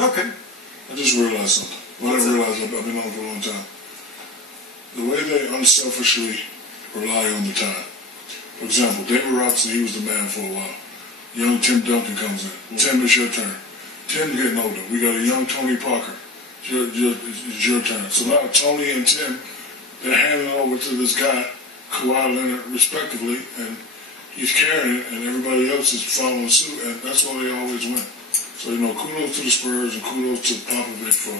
Okay. I just realized something. Well, I realized I've been on for a long time. The way they unselfishly rely on the time. For example, David Robinson, he was the man for a while. Young Tim Duncan comes in. Tim, it's your turn. Tim getting older. We got a young Tony Parker. It's your turn. So now Tony and Tim, they're handing over to this guy, Kawhi Leonard, respectively, and he's carrying it, and everybody else is following suit, and that's why they always win. So, kudos to the Spurs and kudos to Poppavich for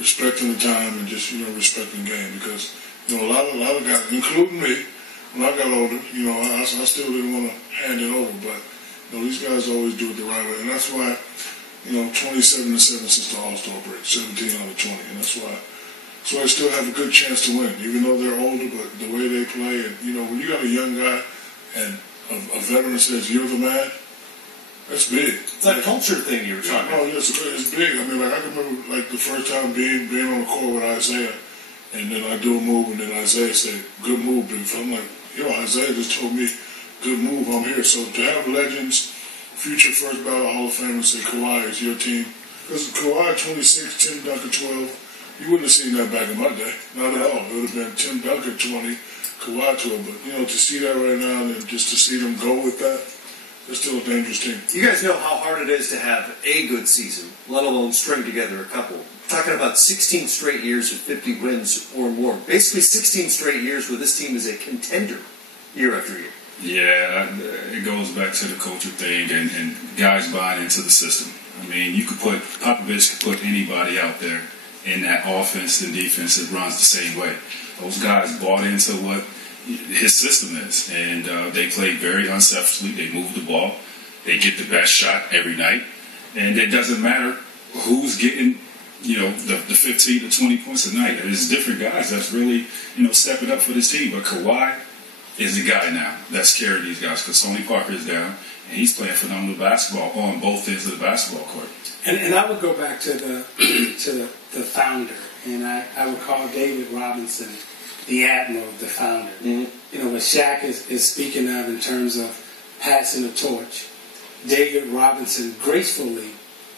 respecting the time and just, respecting the game. Because, a lot of guys, including me, when I got older, I still didn't want to hand it over, but, these guys always do it the right way. And that's why, 27-7 since the All-Star break, 17 out of 20, and that's why they still have a good chance to win, even though they're older, but the way they play, and, when you got a young guy and a veteran says, you're the man, that's big. It's that culture thing you were talking about. Oh, yes, it's big. I mean, I can remember, the first time being on the court with Isaiah, and then I do a move, and then Isaiah said, good move, big fella. I'm like, Isaiah just told me, good move, I'm here. So to have legends, future first ballot Hall of Fame, and say, Kawhi is your team. Because Kawhi 26, Tim Duncan 12, you wouldn't have seen that back in my day. Not at all. It would have been Tim Duncan 20, Kawhi 12. But, to see that right now, and just to see them go with that, they're still a dangerous team. You guys know how hard it is to have a good season, let alone string together a couple. We're talking about 16 straight years of 50 wins or more. Basically 16 straight years where this team is a contender year after year. Yeah, it goes back to the culture thing and guys buying into the system. I mean, Poppavich could put anybody out there in that offense and defense that runs the same way. Those guys bought into what his system is, and they play very unselfishly. They move the ball. They get the best shot every night, and it doesn't matter who's getting, the 15 to 20 points a night. There's different guys that's really, stepping up for this team. But Kawhi is the guy now that's carrying these guys because Tony Parker is down, and he's playing phenomenal basketball on both ends of the basketball court. And I would go back to the founder, and I would call David Robinson the admiral, the founder. Mm-hmm. What Shaq is speaking of in terms of passing the torch, David Robinson gracefully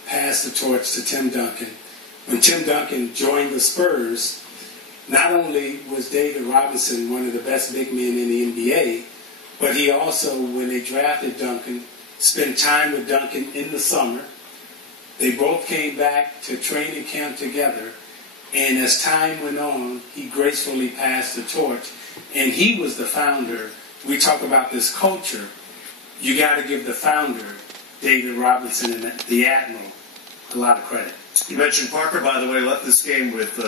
passed the torch to Tim Duncan. When Tim Duncan joined the Spurs, not only was David Robinson one of the best big men in the NBA, but he also, when they drafted Duncan, spent time with Duncan in the summer. They both came back to training camp together. And as time went on, he gracefully passed the torch. And he was the founder. We talk about this culture. You got to give the founder, David Robinson, and the admiral, a lot of credit. You mentioned Parker, by the way, left this game with